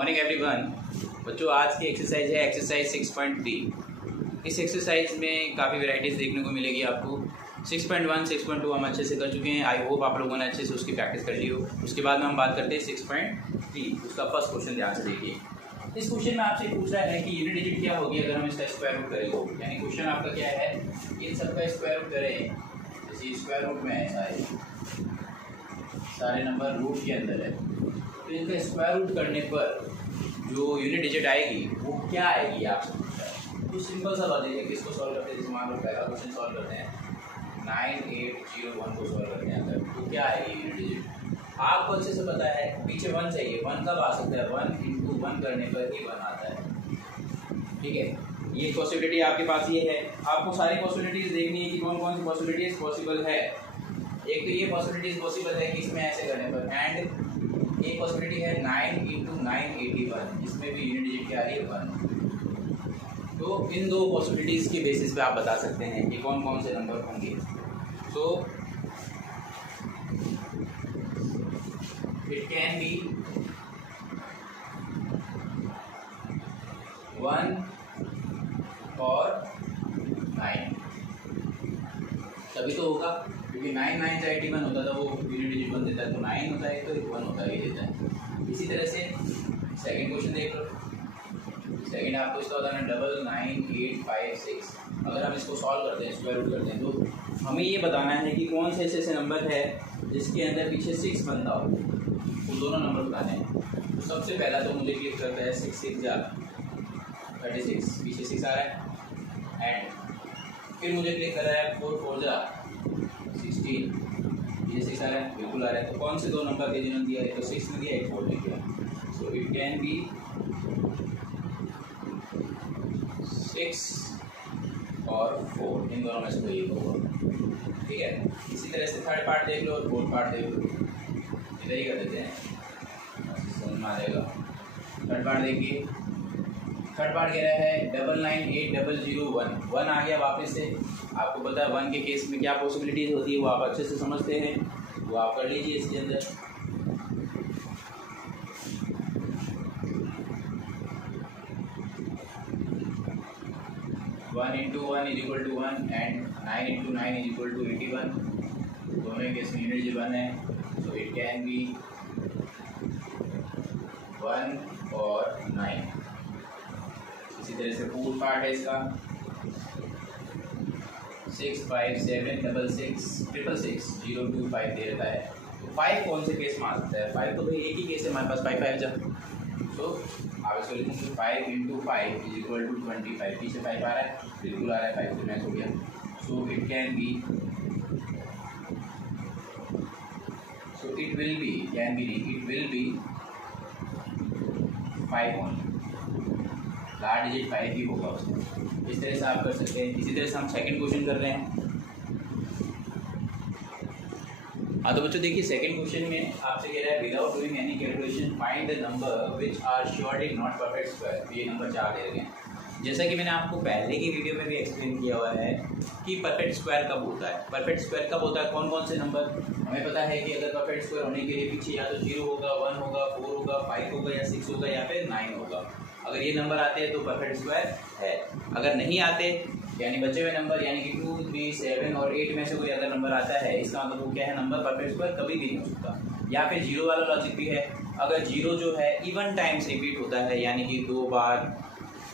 Morning everyone. बच्चों आज की एक्सरसाइज है एक्सरसाइज 6.3। इस एक्सरसाइज में काफ़ी वैरायटीज़ देखने को मिलेगी आपको। 6.1 6.2 हम अच्छे से कर चुके हैं। आई होप आप लोगों ने अच्छे से उसकी प्रैक्टिस कर ली हो। उसके बाद में हम बात करते हैं 6.3। उसका फर्स्ट क्वेश्चन ध्यान से देखिए। इस क्वेश्चन में आपसे पूछ रहा है कि यूनिट डिजिट क्या होगी अगर हम इसका स्क्वायर रूट करें। यानी क्वेश्चन आपका क्या है, इन सबका स्क्वायर रूट करें। जैसे स्क्वायर रूट में है सारे नंबर रूट के अंदर है, तो इनका स्क्वायर रूट करने पर जो यूनिट डिजिट आएगी वो क्या आएगी आपसे पूछा है। तो सिंपल सा लॉजिक है कि इसको सॉल्व करते हैं। जैसे मान लो पहला क्वेश्चन सॉल्व करते हैं 9801 को सॉल्व करते हैं अंदर, तो क्या आएगी यूनिट डिजिट आपको अच्छे से पता है। पीछे 1 चाहिए, 1 कब आ सकता है, 1 × 1 करने पर ही 1 आता है। ठीक है, ये पॉसिबिलिटी आपके पास ये है। आपको सारी पॉसिबिलिटीज देखनी है कि कौन कौन सी पॉसिबिलिटीज पॉसिबल है। एक तो ये पॉसिबिलिटीज पॉसिबल है कि इसमें ऐसे करने पर, एंड एक पॉसिबिलिटी है 9 × 981, इसमें भी यूनिट डिजिट क्या आ रही है 1। तो इन दो पॉसिबिलिटीज के बेसिस पे आप बता सकते हैं कि कौन कौन से नंबर होंगे। सो इट कैन बी 1 और 9, तभी तो होगा, क्योंकि 9 9 से 81 होता था, वो यूनिट डिजिट 1 देता है, तो 9 होता है तो 1 होता है, ये देता है। इसी तरह से सेकंड क्वेश्चन देख लो। सेकंड आपको इसका होता है 99856। अगर हम इसको सॉल्व करते हैं, स्क्वायर रूट करते हैं, तो हमें ये बताना है कि कौन से ऐसे नंबर है जिसके अंदर पीछे 6 बनता हो। वो दोनों नंबर बताने हैं। तो सबसे पहला तो मुझे क्लिक करता है 6 6 जा 36, पीछे 6 आ रहा है, एंड फिर मुझे क्लिक कर रहा है 4 4 जा 16, ये 6 आ रहा है, बिल्कुल आ रहा है। तो कौन से दो नंबर के जिन्होंने दिया है, तो 6 ने दिया, एक 4 ने दिया। सो इट कैन बी 6 और 4, इन दोनों में से कोई एक होगा। ठीक है, इसी तरह से थर्ड पार्ट देख लो और फोर्थ पार्ट देख लो, इधर ही कर देते हैं, समझ में आ जाएगा। थर्ड पार्ट देखिए, थर्ड पार्ट कह रहा है 998001, 1 आ गया वापस से। आपको पता है 1 के केस में क्या पॉसिबिलिटीज होती है, वो आप अच्छे से समझते हैं, वो आप कर लीजिए इसके अंदर। One into 1 = 1 and 9 × 9 = 81। दोनों केस में यूनिट 1 है, तो इट कैन बी 1 और 9। इसी तरह से फोर्थ पार्ट है इसका 6576666025 दे रहता है। तो 5 कौन से केस में आ सकता है, 5 तो भाई एक ही केस है हमारे पास, 5 5 जा। तो आप इसको लिखेंगे 5 × 5 = 25। पीछे 5 आ रहा है, बिल्कुल आ रहा है, 5 से मैच हो गया। So it can be, so it will be, can be नहीं, it will be 5 only. Last digit 5 ही होगा उसमें। इस तरह से आप कर सकते हैं। इसी तरह से हम सेकंड क्वेश्चन कर रहे हैं। हाँ तो बच्चों देखिए, सेकंड क्वेश्चन में आपसे कह रहा है without doing any calculation find the number which are surely not perfect square. ये नंबर 4 दे रखे हैं। जैसा कि मैंने आपको पहले की वीडियो में भी एक्सप्लेन किया हुआ है कि परफेक्ट स्क्वायर कब होता है। परफेक्ट स्क्वायर कब होता है, कौन कौन से नंबर हमें पता है कि अगर परफेक्ट स्क्वायर होने के लिए पीछे या तो 0 होगा, 1 होगा, 4 होगा, 5 होगा या 6 होगा या फिर 9 होगा। अगर ये नंबर आते हैं तो परफेक्ट स्क्वायर है। अगर नहीं आते, यानी बचे हुए नंबर यानी कि 2 3 7 और 8 में से कोई अगर नंबर आता है, इसका मतलब वो क्या है, नंबर परफेक्ट स्क्वायर कभी भी नहीं हो सकता। या फिर 0 वाला लॉजिक भी है। अगर 0 जो है इवन टाइम्स रिपीट होता है, यानी कि 2 बार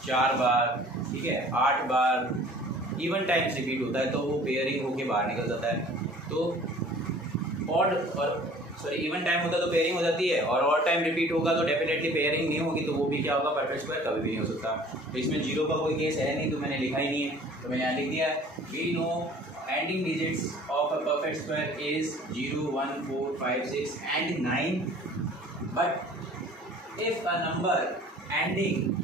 4 बार, ठीक है, 8 बार इवन टाइम्स रिपीट होता है, तो वो पेयरिंग होके बाहर निकल जाता है। तो ऑड और इवन टाइम होता है तो पेयरिंग हो जाती है, और टाइम रिपीट होगा तो डेफिनेटली पेयरिंग नहीं होगी, तो वो भी क्या होगा, परफेक्ट स्क्वायर कभी भी नहीं हो सकता। तो इसमें 0 का कोई केस है नहीं, तो मैंने लिखा ही नहीं है, तो मैंने यहाँ लिख दिया we know ending digits of a perfect square is 0 1 4 5 6 and 9, but if a number ending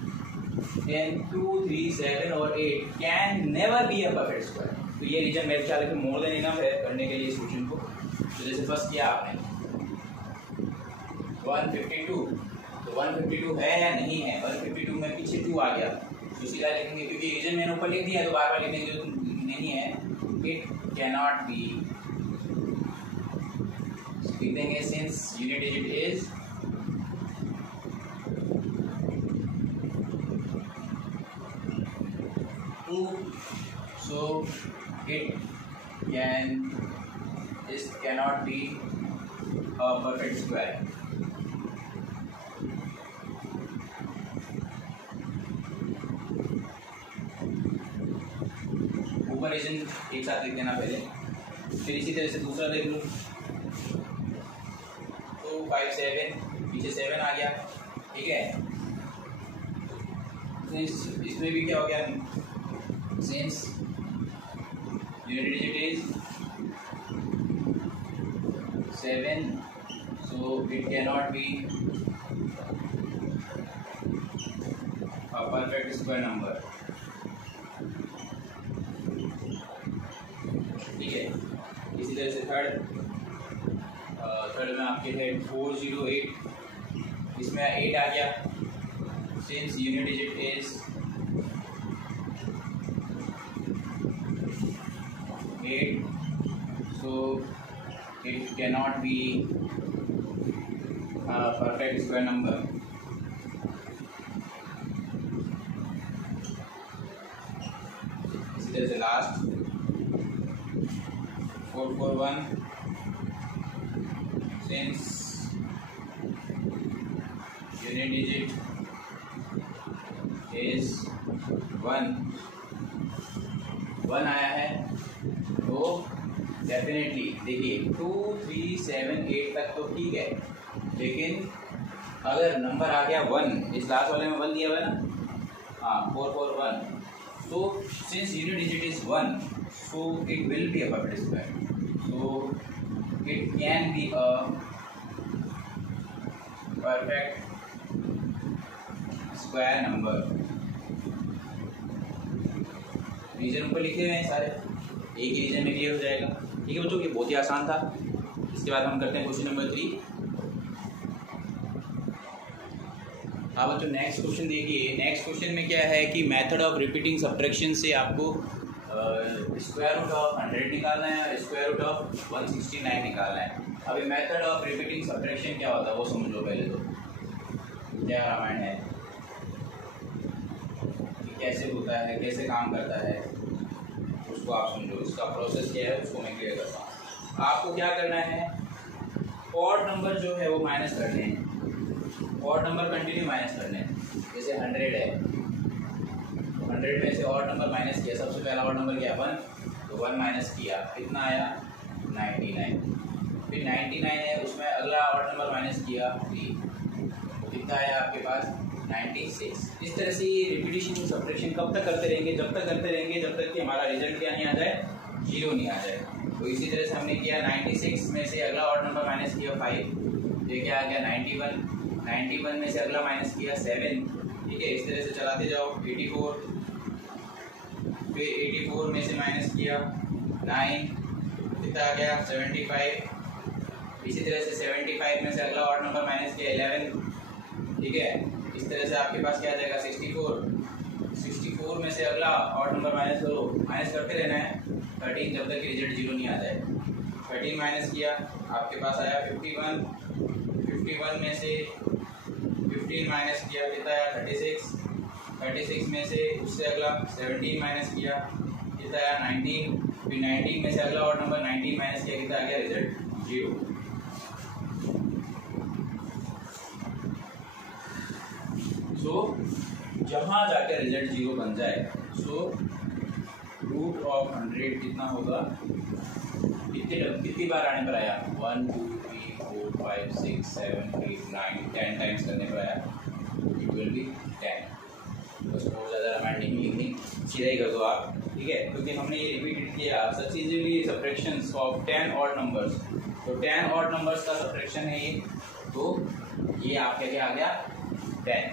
in 2 3 7 और 8 can never be a perfect square. तो ये रीजन मेरे ख्याल में मोर देन इनफ है करने के लिए इस क्वेश्चन को। तो जैसे फर्स्ट किया आपने 152, तो 152 है या नहीं है, 152 में पीछे 2 आ गया, तो सीधा लिखेंगे, क्योंकि रीजन मैंने ऊपर लिख दिया है तो बार बार लिखने की जरूरत नहीं है। इट कैनॉट बी, लिख देंगे since unit digit is so it cannot be a perfect square. ऊपर रीजन एक साथ लिख देना पहले, फिर इसी तरह से दूसरा देख लो। 2 5 7, पीछे 7 आ गया, ठीक है। इसमें भी क्या हो गया, since unit digit is 7, so it cannot be a perfect square number, ठीक है। इसी तरह से थर्ड में आपके है 408, इसमें 8 आ गया, since unit digit is 8, so it cannot be a perfect square number. इसी तरह से last 441, since unit digit is 1 आया है, तो डेफिनेटली देखिए 2 3 7 8 तक तो ठीक है, लेकिन अगर नंबर आ गया 1, इस लास्ट वाले में 1 दिया हुआ है ना, हाँ 441, तो since unit digit is 1, so it will be a perfect square, so it can be a perfect square number. Reason ऊपर लिखे हुए हैं सारे, एक ही रीजन में क्लियर हो जाएगा, ठीक है बच्चों। ये बहुत ही आसान था। इसके बाद हम करते हैं क्वेश्चन नंबर 3। हाँ बच्चों, नेक्स्ट क्वेश्चन देखिए। नेक्स्ट क्वेश्चन में क्या है कि मेथड ऑफ रिपीटिंग सब्ट्रैक्शन से आपको स्क्वायर रूट ऑफ 100 निकालना है और स्क्वायर रूट ऑफ 169 निकालना है। अभी मेथड ऑफ रिपीटिंग सब्ट्रैक्शन क्या होता है वो समझ लो पहले तो, क्या रामायण है, कैसे होता है, कैसे काम करता है, उसको आप समझो। इसका प्रोसेस क्या है उसको मैं क्लियर करता हूँ। आपको क्या करना है, ऑड नंबर जो है वो माइनस करने हैं, ऑड नंबर कंटिन्यू माइनस करने हैं। जैसे 100 है, 100 में से ऑड नंबर माइनस किया, सबसे पहला ऑड नंबर क्या 1, तो 1 माइनस किया, कितना आया 99। फिर 99 है, उसमें अगला ऑड नंबर माइनस किया 3, कितना आया आपके पास 96। इस तरह से ये रिपीटिशन सब्ट्रैक्शन कब तक करते रहेंगे, जब तक करते रहेंगे जब तक कि हमारा रिजल्ट क्या नहीं आ जाए, 0 नहीं आ जाए। तो इसी तरह से हमने किया 96 में से अगला ऑड नंबर माइनस किया 5, ये क्या आ गया 91, 91 में से अगला माइनस किया 7, ठीक है। इस तरह से चलाते जाओ 84, फिर 84 में से माइनस किया 9, कितना आ गया 75। इसी तरह से 75 में से अगला ऑड नंबर माइनस किया 11, ठीक है। इस तरह से आपके पास क्या आ जाएगा 64, 64 में से अगला ऑड नंबर माइनस करो, माइनस करते रहना है 13 जब तक रिजल्ट 0 नहीं आ जाए। 13 माइनस किया, आपके पास आया 51, 51 में से 15 माइनस किया, कितना आया 36, 36 में से उससे अगला 17 माइनस किया, कितना आया 19, फिर 19 में से अगला ऑड नंबर 19 माइनस किया, कितना आ गया रिजल्ट 0। सो जहाँ जाकर रिजल्ट 0 बन जाए, सो रूट ऑफ 100 कितना होगा, कितनी बार आने पर आया 1 2 3 4 5 6 7 8 9 10 टाइम्स करने पर आया, इट विल बी 10। बस बहुत ज़्यादा रामायण नहीं लिखनी, सीधा ही कर दो आप, ठीक है। क्योंकि हमने ये रिपीट किया successively subtractions of 10 odd numbers, तो 10 ऑड नंबर्स का सब्ट्रैक्शन है ये, तो ये आपके क्या आ गया 10।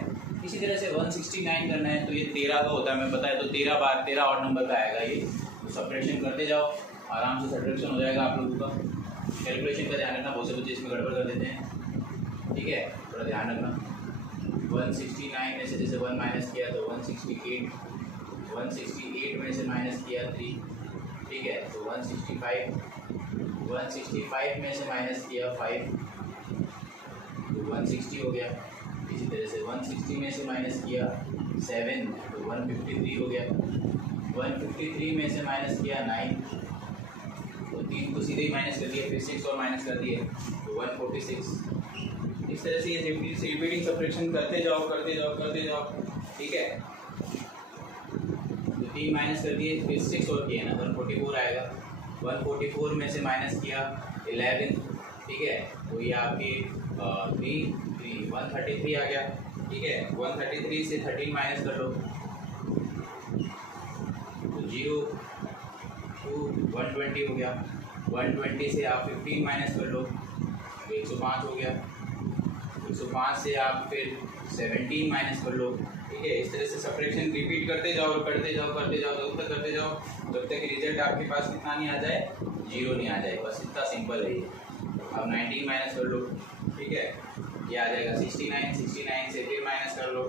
इसी तरह से 169 करना है, तो ये 13 का होता है हमें पता है, तो 13 बार 13 ऑड नंबर का आएगा ये। तो सब्ट्रैक्शन करते जाओ, आराम से सब्ट्रैक्शन हो जाएगा आप लोगों का। कैलकुलेशन का ध्यान रखना, बहुत से बच्चे इसमें गड़बड़ कर देते हैं, ठीक है, थोड़ा ध्यान रखना। 169 में से जैसे 1 माइनस किया तो 168, 168 में से माइनस किया 3, ठीक है, तो 165, 165 में से माइनस किया 5, तो 160 हो गया। इसी तरह से 160 में से माइनस किया 7, तो 153 हो गया। 153 में से माइनस किया 9, तो 3 को सीधे ही माइनस कर दिया, फिर 6 और माइनस कर दिए तो 146। इस तरह से ये रिपीटिंग सब्ट्रैक्शन करते जाओ, ठीक है। तो 3 माइनस कर दिए, फिर 6 और किए ना, 144 आएगा। 144 में से माइनस किया 11, ठीक है, तो ये आपकी 133 आ गया, ठीक है। 133 से 13 माइनस कर लो तो 0 2 120 हो गया। 120 से आप 15 माइनस कर लो तो 105 हो गया। 105 से आप फिर 17 माइनस कर लो, ठीक है। इस तरह से सब्ट्रैक्शन रिपीट करते जाओ जब तक करते जाओ जब तक रिजल्ट आपके पास कितना नहीं आ जाए, 0 नहीं आ जाए। बस इतना सिंपल है ये। अब 19 माइनस कर लो, ठीक है, ये आ जाएगा 69। 69 से फिर माइनस कर लो,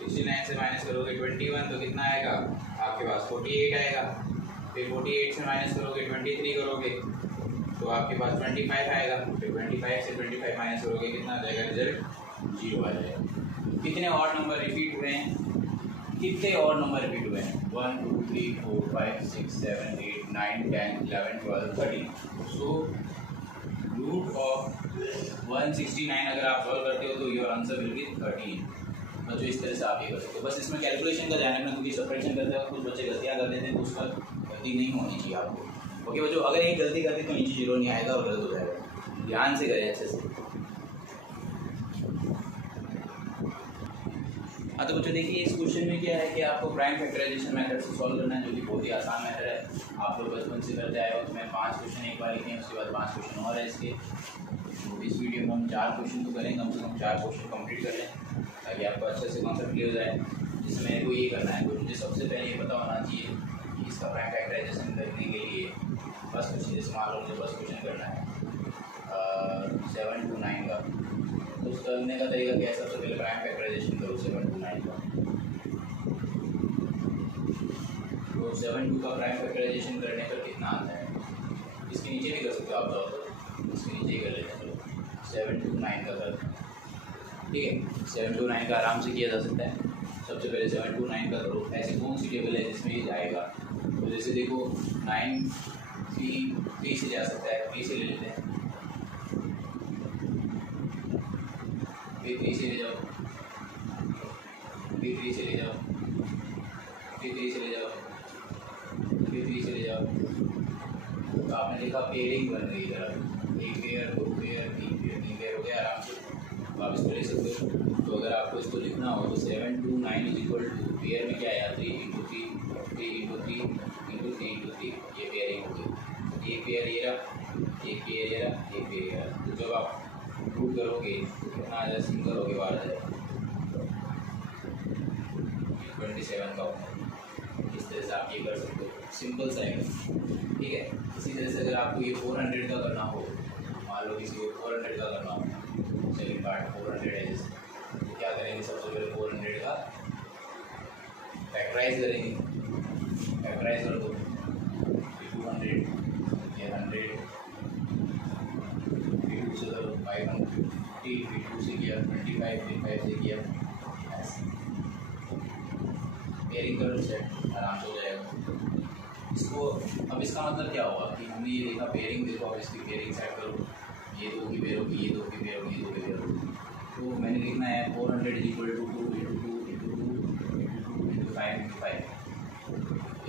69 से माइनस करोगे 21 तो कितना आएगा आपके पास 48 आएगा। फिर 48 से माइनस करोगे 23 करोगे तो आपके पास 25 आएगा। फिर 25 से 25 माइनस करोगे कितना आ जाएगा, रिजल्ट 0 आ जाएगा। कितने और नंबर रिपीट हुए हैं, 1 2 3 4 5 6 7 8 9 10 11 12 13। सो रूट ऑफ 169 अगर आप सॉल्व करते हो तो योर आंसर विल बी 13। बच्चों इस तरह से आप ये कर सकते हो। बस इसमें कैलकुलेशन का ध्यान रखना, क्योंकि सब्ट्रैक्शन करते वक्त कुछ बच्चे गलतियाँ कर देते हैं तो उसका गलती नहीं होनी चाहिए आपको। ओके बच्चों, अगर एक गलती करते तो नीचे 0 नहीं आएगा और गलत हो जाएगा। ध्यान से करें अच्छे से। हाँ तो बच्चों देखिए, इस क्वेश्चन में क्या है कि आपको प्राइम फैक्टराइजेशन मेथड से सॉल्व करना है, जो कि बहुत ही आसान मेथड है। आप लोग बचपन से करते आए हो। तो मैं 5 क्वेश्चन एक बार लिखे हैं, उसके बाद 5 क्वेश्चन और है इसके। तो इस वीडियो में हम 4 क्वेश्चन तो करेंगे, कम से कम 4 क्वेश्चन कंप्लीट कर लें ताकि आपको अच्छे से कॉन्सेप्ट क्लियर हो जाए। जिसमें मेरे को ये करना है, तो मुझे सबसे पहले ये पता होना चाहिए कि इसका प्राइम फैक्टराइजेशन करने के लिए बस क्वेश्चन, जैसे मान लो मुझे बस क्वेश्चन करना है 7 to 9 का, तो उसका करने का तरीका क्या है। सबसे पहले प्राइम फैक्टराइजेशन करो 7 to 9 का। तो 7 2 का प्राइम फैक्टराइजेशन करने पर कितना आता है, इसके नीचे भी कर सकते हो आप, तो इसके नीचे ही कर लेते हैं। चलो 7 to 9 का करते हैं, ठीक है। 7 to 9 का आराम से किया जा सकता है। सबसे पहले 7 to 9 का करो। ऐसी कौन सी टेबल है जिसमें ये जाएगा, तो जैसे देखो 9 3 से जा सकता है, 3 से ले लेते हैं, फिर 3 से ले जाओ, फिर 3 से ले जाओ, फिर 3 से ले जाओ, फिर 3 से ले जाओ। तो आपने देखा पेयरिंग बन रही है, एक पेयर 2 पेयर 3 पेयर हो गया। आराम से आप इसको ले सकते हो। तो अगर आपको इसको लिखना हो तो 7 to 9 is equal to, pair में क्या आया 3 × 3 3 × 3 × 3 × 3, ये पेयरिंग हो गई। एक पेयर ये रहा, एक पेयर ये रहा, एक पेयर ये रहा। तो जब आप रूट करोगे कितना आ जाए, सिंगल करोगे बाहर आ जाएगा 27 का होता है। इस तरह से आप ये कर सकते हो, सिंपल सा है, ठीक है। इसी तरह से अगर आपको ये 400 का करना हो, मान लो किसी को 400 का करना हो, सेकंड पार्ट 400 है जैसे, तो क्या करेंगे, सबसे पहले 400 का फैक्टराइज करेंगे। फैक्टराइज कर दो, 200 ये 100, फिर 2 से करो 550, फिर 2 से किया 25, फिर 5 से किया, पेयरिंग करो, सेट आराम से हो जाएगा। इसको अब इसका मतलब क्या होगा कि हमने ये देखा पेयरिंग, देखो अब इसकी पेयरिंग सेट करो, ये 2 की पेयर होगी, ये 2 की पेयर होगी, ये 2 की पेयर होगी। तो मैंने लिखना है 400 इज इक्वल टू 2 × 2 × 2 × 5 × 5।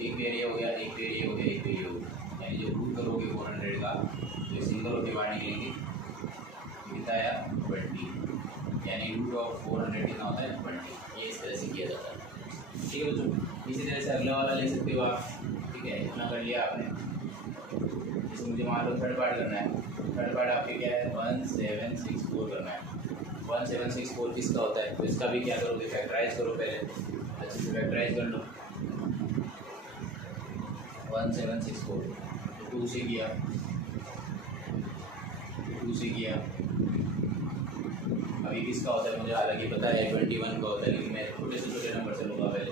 एक पेयर ये हो गया, एक पेयर ये हो गया, एक पेयर ये हो गया। यानी जब रूट करोगे 400 का तो सिंगल होकर बाहर निकलेंगे, कितना आया 20, यानी रूट ऑफ 400 कितना होता है 20। ये इस तरह से किया जाता है, ठीक है बच्चों। इसी तरह से अगला वाला ले सकते हो आप, ठीक है। इतना कर लिया आपने। जैसे मुझे मान लो थर्ड पार्ट करना है, थर्ड पार्ट आपके क्या है 1764 करना है। 1764 किसका होता है, तो इसका भी क्या करोगे, फैक्टराइज करो, पहले अच्छे से फैक्टराइज कर लो। 1764 2 से किया, 2 से किया। अभी किसका होता है मुझे हालांकि पता है 21 का होता है, लेकिन मैं छोटे से छोटे नंबर से लूँगा पहले।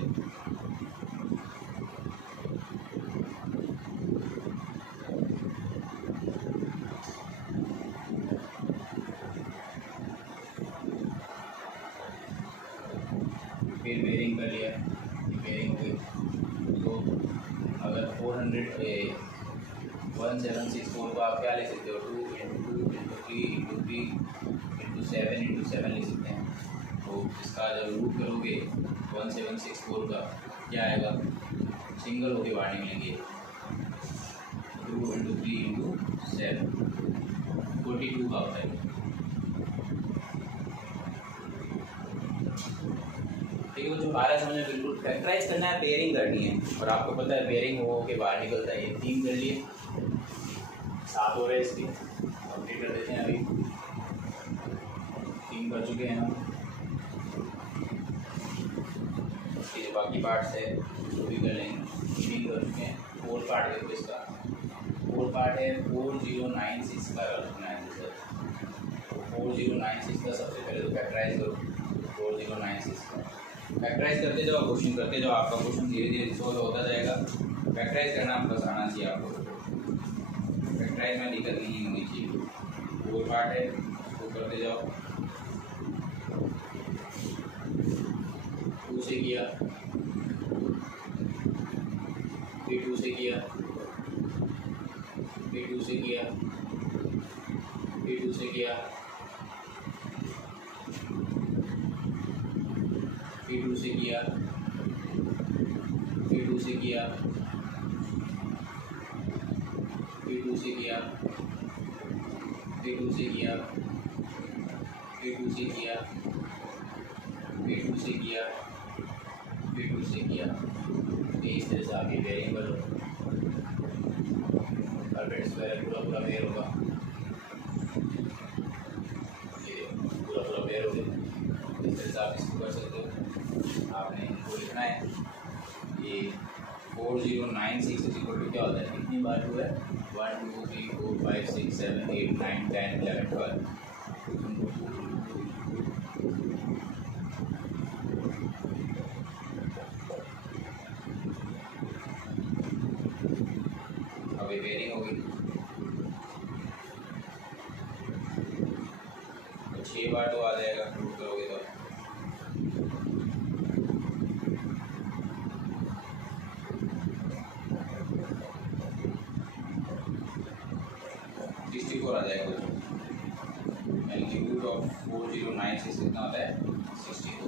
फिर पेयरिंग कर लिया, पेयरिंग हो गई, तो अगर 1764 को आप क्या ले सकते हो, 2 × 2 × 3 × 3 × 7 × 7 ले सकते हैं। तो इसका जब रूट करोगे 1764 का क्या आएगा, सिंगल होके बाहर निकलेंगे, 2 × 3 × 7 42 का होता है। ठीक है, जो बारह समझना बिल्कुल फैक्टराइज करना है, पेयरिंग करनी है, और आपको पता है पेयरिंग हो के बाहर निकलता है। ये 3 कर लिए, 7 हो रहे हैं इसके, कंप्लीट कर देते हैं। अभी 3 कर चुके हैं हम। इसके जो बाकी पार्ट्स है वो भी कर लेंगे, 3 कर चुके हैं। 4 पार्ट है इसका, 4 पार्ट है 4096 का रखना है सर। 4096 का सबसे पहले तो फैक्टराइज करो, 4096 का फैक्टराइज करते जाओ, क्वेश्चन करते जाओ, आपका क्वेश्चन धीरे धीरे सॉल्व होता जाएगा। फैक्टराइज करना बस आना चाहिए आपको, फैक्टराइज में दिक्कत नहीं होनी चाहिए। 4 पार्ट है, वो करते जाओ। 2 से किया, फिर 2 से किया, फिर 2 से किया, फिर 2 से किया, फिर 2 से किया, फिर 2 से किया, फिर 2 से किया, फिर 2 से किया, फिर 2 से किया, फिर 2 से किया, फिर 2 से किया। इस तरह से आगे बेयरिंग करो, परफेक्ट स्क्वायर पूरा बेयर होगा, ये पूरा बेयर हो गया। इस तरह से आप इसको कर सकते हो। आपने इनको लिखना है, ये 4096 क्या होता है, कितनी बार हुआ है, 1 2 3 4 5 6 7 8 9 10 11 12। अभी बेयरिंग होगी तो 6 बार तो आ जाएगा, रूट करोगे तो। आ जाएगा, यानी कि रूट ऑफ 4096 कितना होता है, 64।